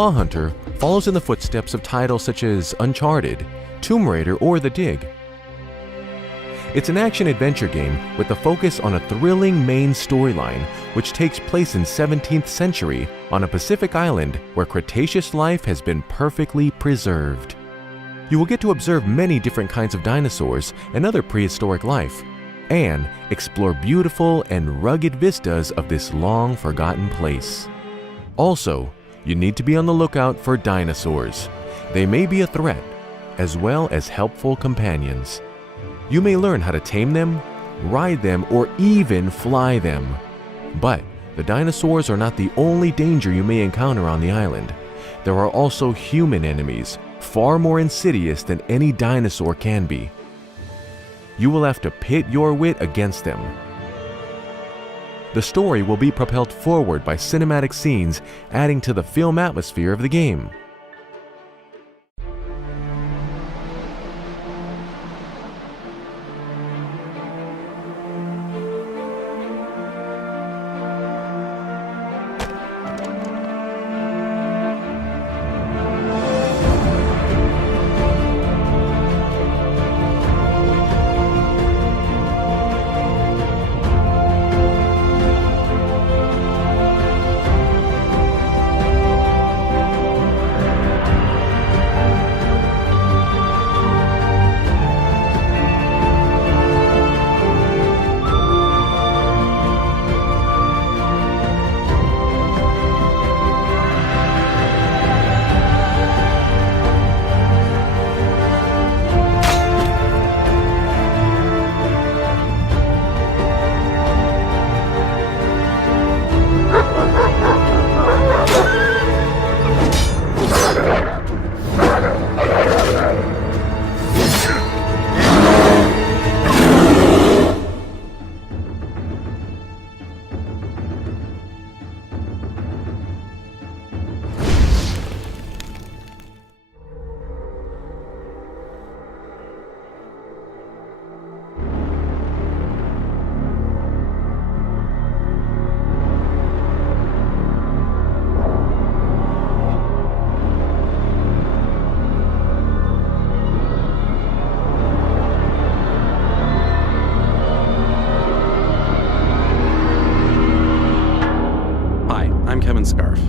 Claw Hunter follows in the footsteps of titles such as Uncharted, Tomb Raider, or The Dig. It's an action-adventure game with a focus on a thrilling main storyline which takes place in 17th century on a Pacific island where Cretaceous life has been perfectly preserved. You will get to observe many different kinds of dinosaurs and other prehistoric life, and explore beautiful and rugged vistas of this long-forgotten place. Also, you need to be on the lookout for dinosaurs. They may be a threat, as well as helpful companions. You may learn how to tame them, ride them, or even fly them. But the dinosaurs are not the only danger you may encounter on the island. There are also human enemies, far more insidious than any dinosaur can be. You will have to pit your wit against them. The story will be propelled forward by cinematic scenes, adding to the film atmosphere of the game.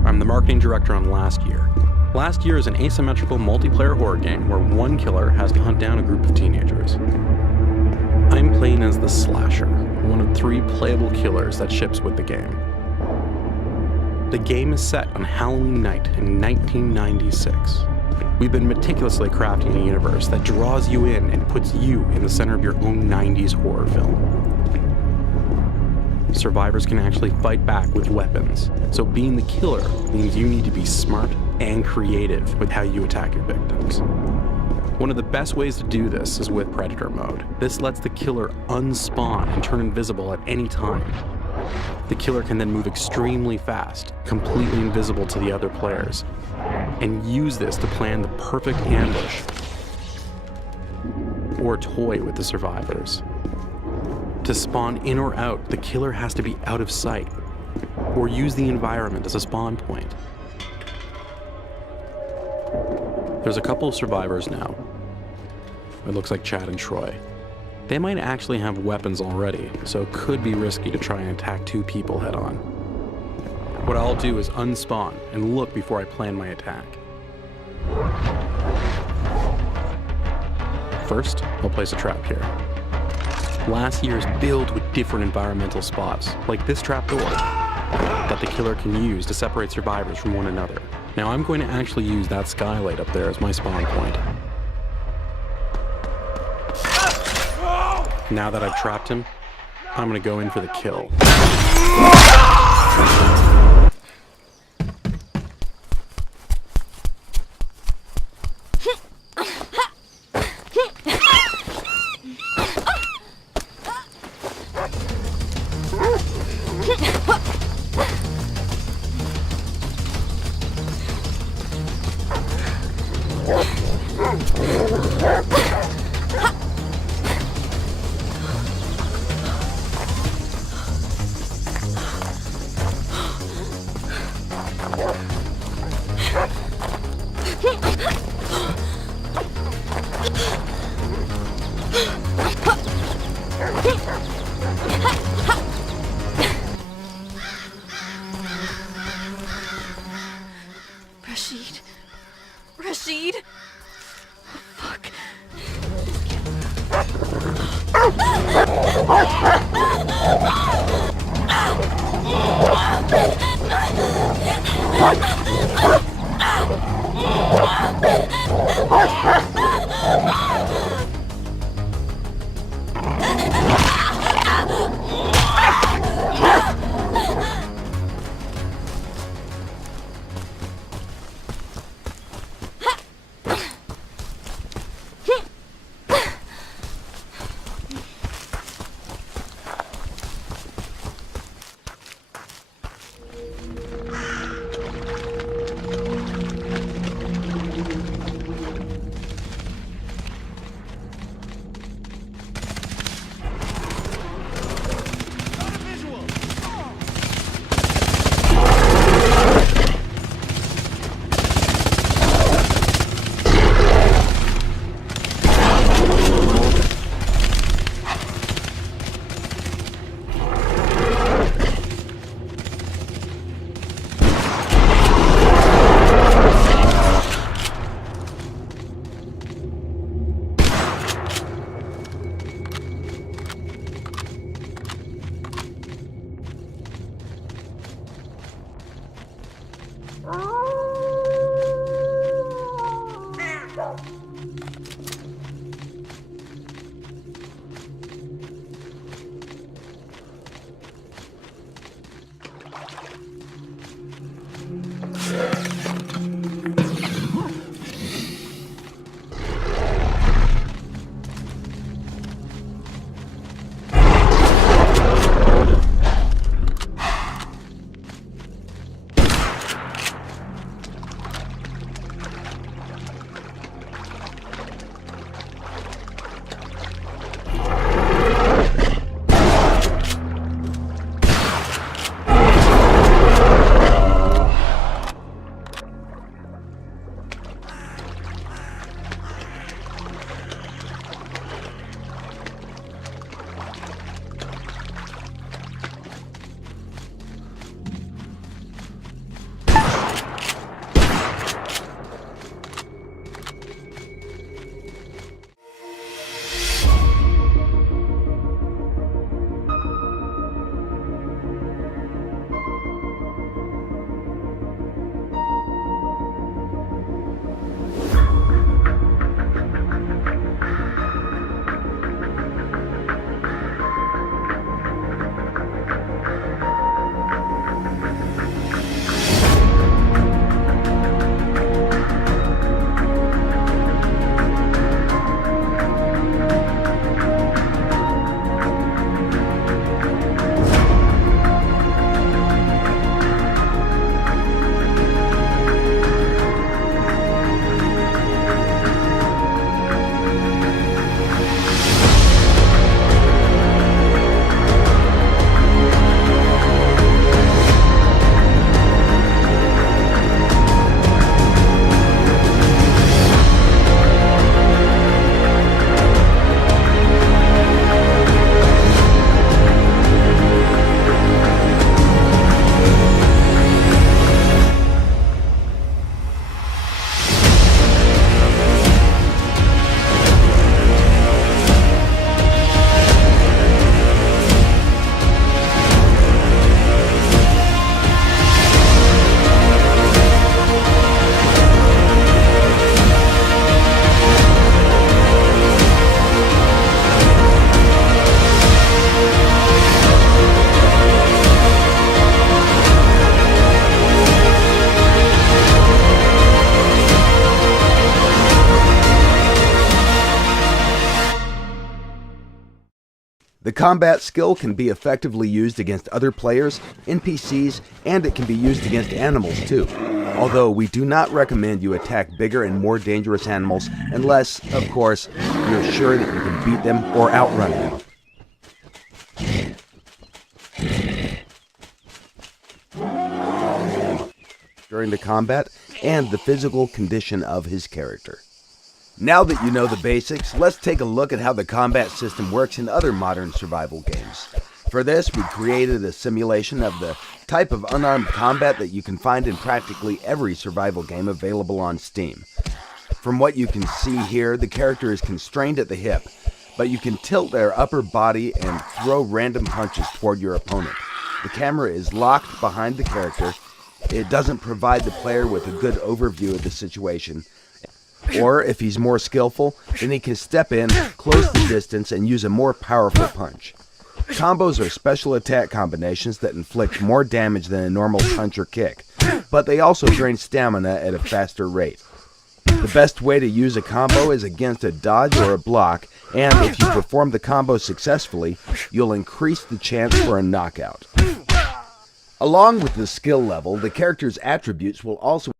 I'm the marketing director on Last Year. Last Year is an asymmetrical multiplayer horror game where one killer has to hunt down a group of teenagers. I'm playing as the Slasher, one of 3 playable killers that ships with the game. The game is set on Halloween night in 1996. We've been meticulously crafting a universe that draws you in and puts you in the center of your own 90s horror film. Survivors can actually fight back with weapons, so being the killer means you need to be smart and creative with how you attack your victims. One of the best ways to do this is with Predator mode. This lets the killer unspawn and turn invisible at any time. The killer can then move extremely fast, completely invisible to the other players, and use this to plan the perfect ambush or toy with the survivors. To spawn in or out, the killer has to be out of sight, or use the environment as a spawn point. There's a couple of survivors now. It looks like Chad and Troy. They might actually have weapons already, so it could be risky to try and attack 2 people head on. What I'll do is unspawn and look before I plan my attack. First, I'll place a trap here. Last Year is filled with different environmental spots, like this trapdoor, that the killer can use to separate survivors from one another. Now I'm going to actually use that skylight up there as my spawn point. Now that I've trapped him, I'm going to go in for the kill. The combat skill can be effectively used against other players, NPCs, and it can be used against animals too. Although we do not recommend you attack bigger and more dangerous animals unless, of course, you're sure that you can beat them or outrun them. During the combat and the physical condition of his character. Now that you know the basics, let's take a look at how the combat system works in other modern survival games. For this, we created a simulation of the type of unarmed combat that you can find in practically every survival game available on Steam. From what you can see here, the character is constrained at the hip, but you can tilt their upper body and throw random punches toward your opponent. The camera is locked behind the character, it doesn't provide the player with a good overview of the situation. Or if he's more skillful, then he can step in, close the distance, and use a more powerful punch. Combos are special attack combinations that inflict more damage than a normal punch or kick, but they also drain stamina at a faster rate. The best way to use a combo is against a dodge or a block, and if you perform the combo successfully, you'll increase the chance for a knockout. Along with the skill level, the character's attributes will also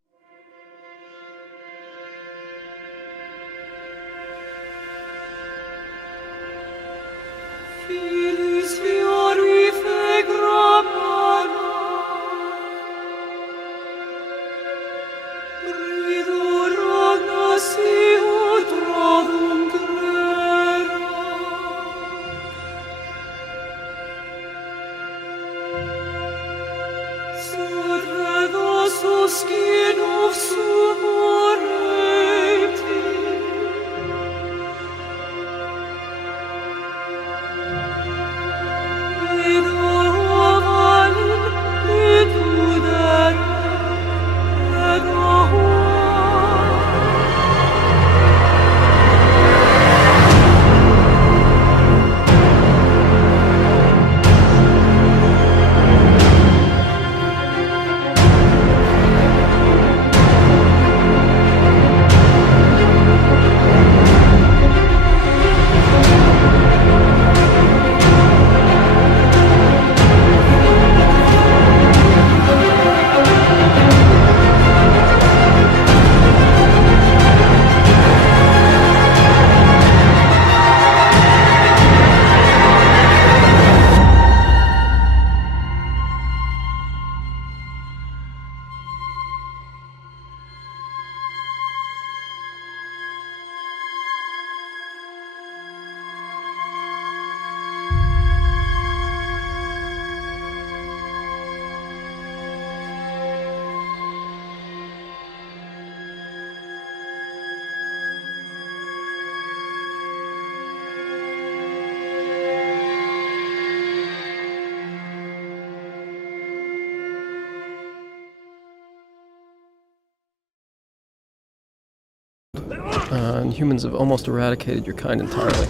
and humans have almost eradicated your kind entirely.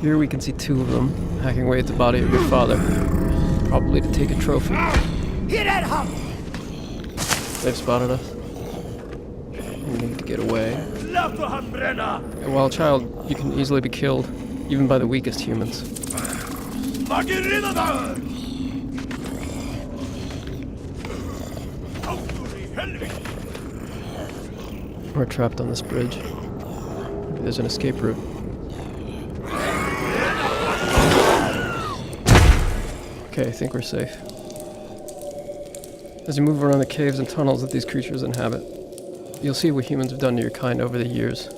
Here we can see two of them hacking away at the body of your father, probably to take a trophy. They've spotted us. We need to get away. And while a child, you can easily be killed, even by the weakest humans. We're trapped on this bridge. Maybe there's an escape route. Okay, I think we're safe. As you move around the caves and tunnels that these creatures inhabit, you'll see what humans have done to your kind over the years.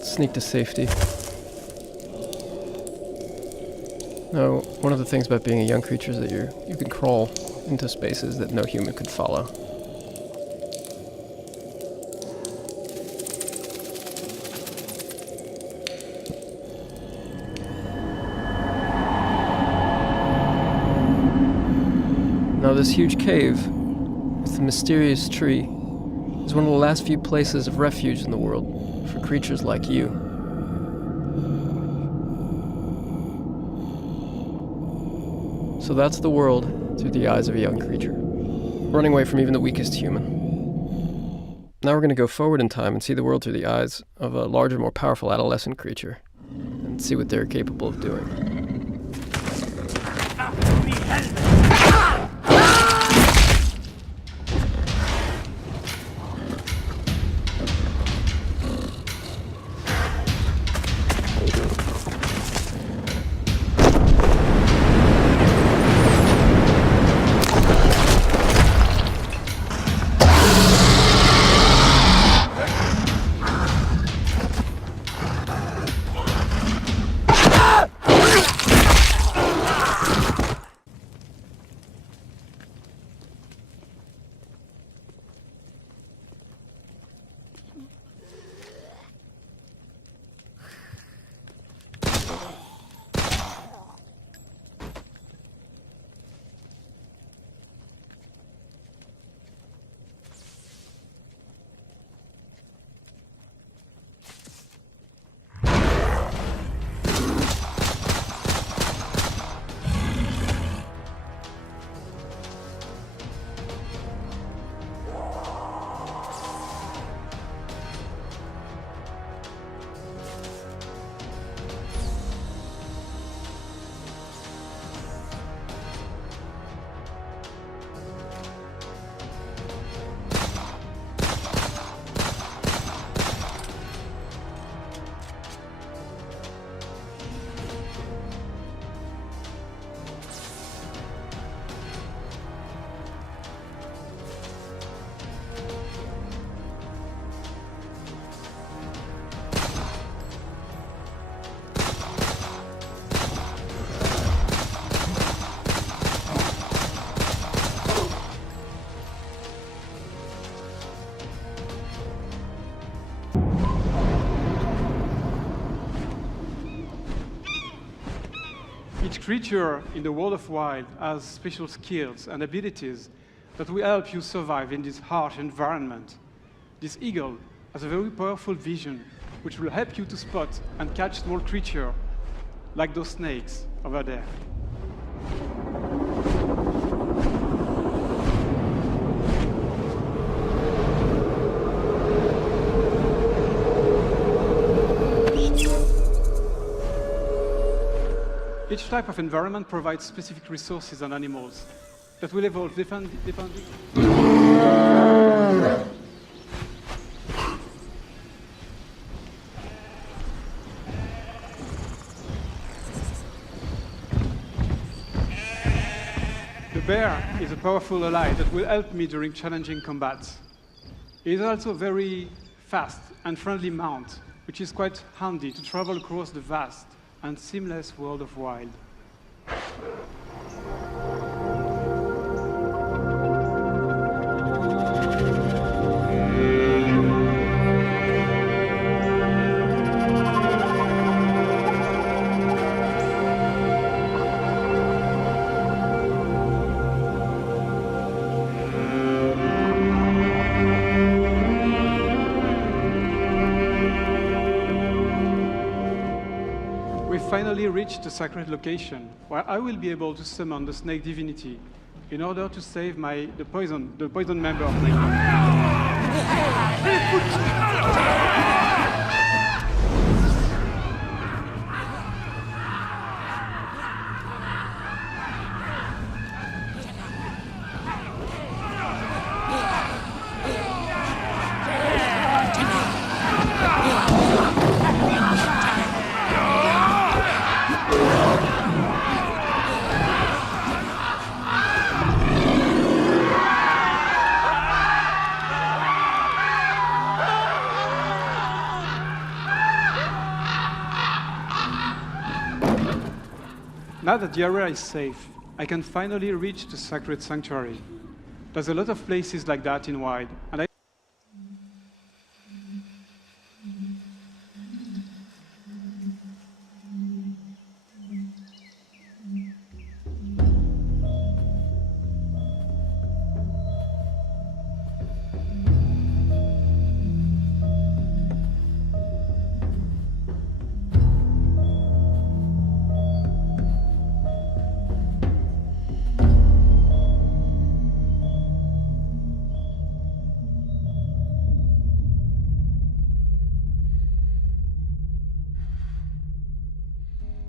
Sneak to safety. Now, one of the things about being a young creature is that you can crawl into spaces that no human could follow. Now this huge cave, with the mysterious tree, is one of the last few places of refuge in the world for creatures like you. So that's the world through the eyes of a young creature, running away from even the weakest human. Now we're going to go forward in time and see the world through the eyes of a larger, more powerful adolescent creature, and see what they're capable of doing. Each creature in the world of wild has special skills and abilities that will help you survive in this harsh environment. This eagle has a very powerful vision, which will help you to spot and catch small creatures, like those snakes over there. Each type of environment provides specific resources and animals that will evolve depending. The bear is a powerful ally that will help me during challenging combats. He is also a very fast and friendly mount, which is quite handy to travel across the vast and seamless world of wild. Finally reached the sacred location, where I will be able to summon the snake divinity in order to save the poison member of my Now that the area is safe, I can finally reach the sacred sanctuary. There's a lot of places like that in Wild, and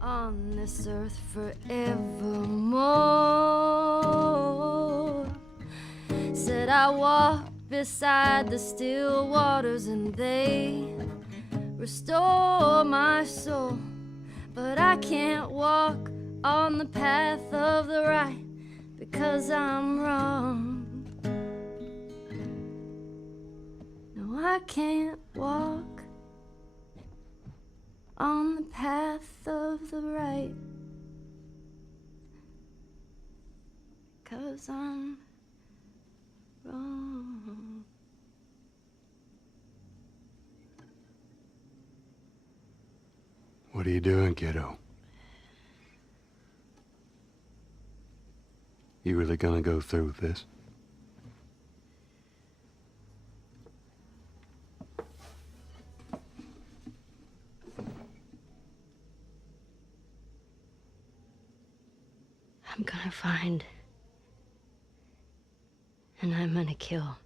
on this earth forevermore. Said I walk beside the still waters and they restore my soul. But I can't walk on the path of the right because I'm wrong. No, I can't walk on the path of the right, 'cause I'm wrong. What are you doing, kiddo? You really gonna go through with this? I'm gonna find, and I'm gonna kill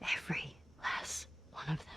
every last one of them.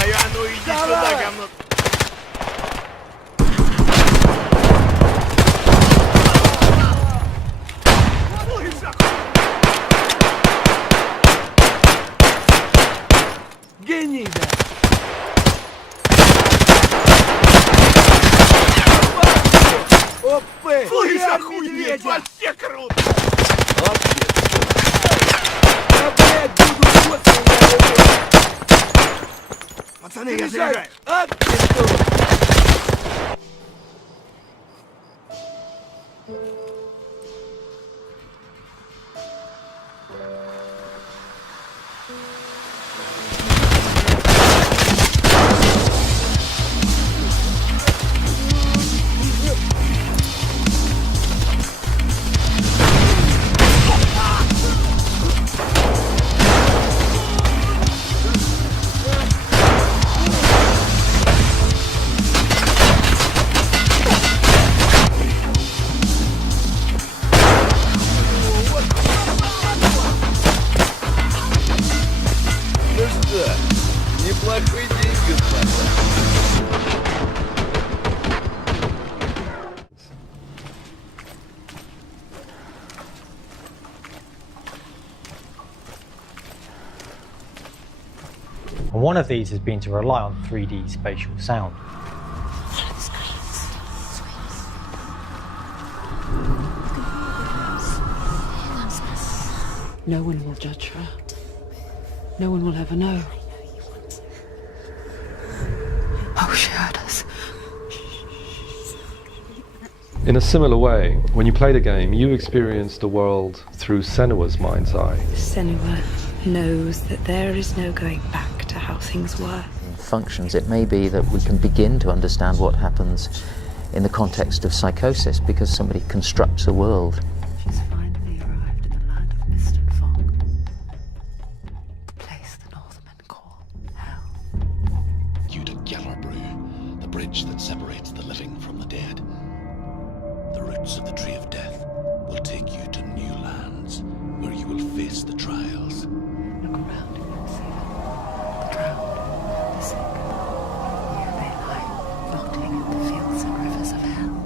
твою, а ну иди сюда, говно! Гений, да! Опы! Слышь, охуеть, вообще круто! Я, блядь, буду просто Пацаны, я заряжаю! Неплохой день, господа. And one of these has been to rely on 3D spatial sound. No one will judge her. No one will ever know. Oh, she heard us. In a similar way, when you play the game, you experience the world through Senua's mind's eye. Senua knows that there is no going back to how things were. Functions, it may be that we can begin to understand what happens in the context of psychosis because somebody constructs a world. She's finally arrived in the land of mist and fog. The place the Northmen call hell. You to Gellerbrew, the bridge that separates the living from the dead. The roots of the tree of death will take you to new lands where you will face the trials. Look around and you'll see them. The drowned, the sick. Here they lie, rotting in the fields and rivers of hell.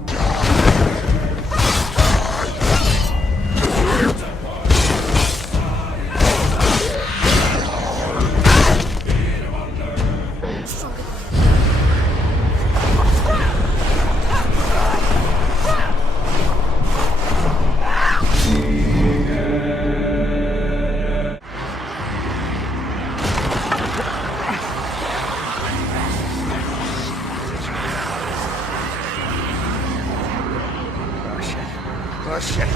Oh shit!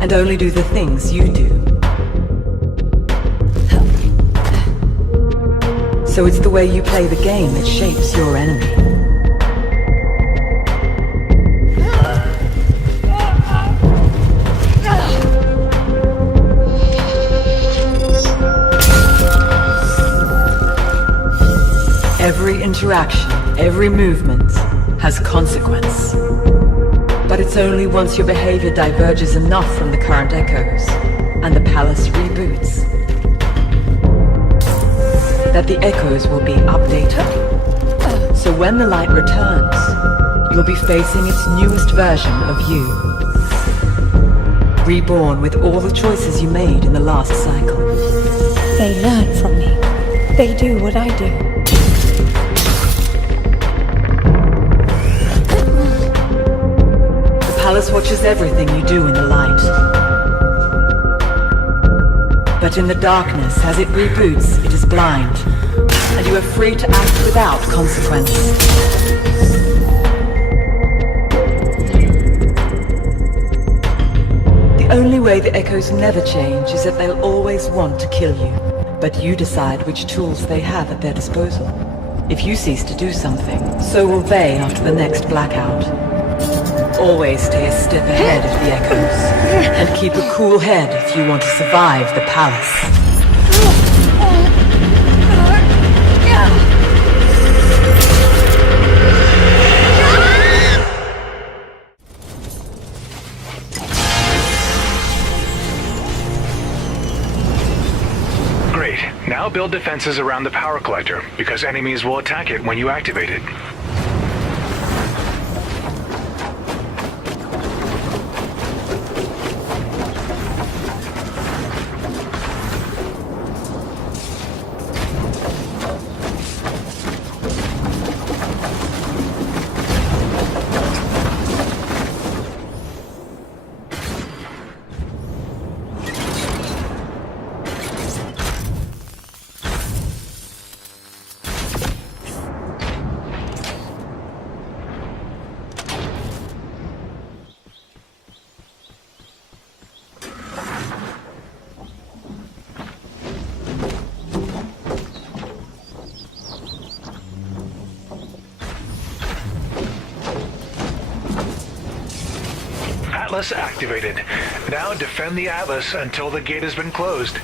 And only do the things you do. So it's the way you play the game that shapes your enemy. Every interaction, every movement has consequence. But it's only once your behavior diverges enough from the current echoes and the palace reboots that the echoes will be updated. So when the light returns, you'll be facing its newest version of you. Reborn with all the choices you made in the last cycle. They learn from me. They do what I do. The palace watches everything you do in the light. But in the darkness, as it reboots, it is blind. And you are free to act without consequence. The only way the echoes never change is that they'll always want to kill you. But you decide which tools they have at their disposal. If you cease to do something, so will they after the next blackout. Always stay a step ahead of the echoes. And keep a cool head if you want to survive the palace. Now build defenses around the power collector, because enemies will attack it when you activate it. Atlas activated. Now defend the Atlas until the gate has been closed.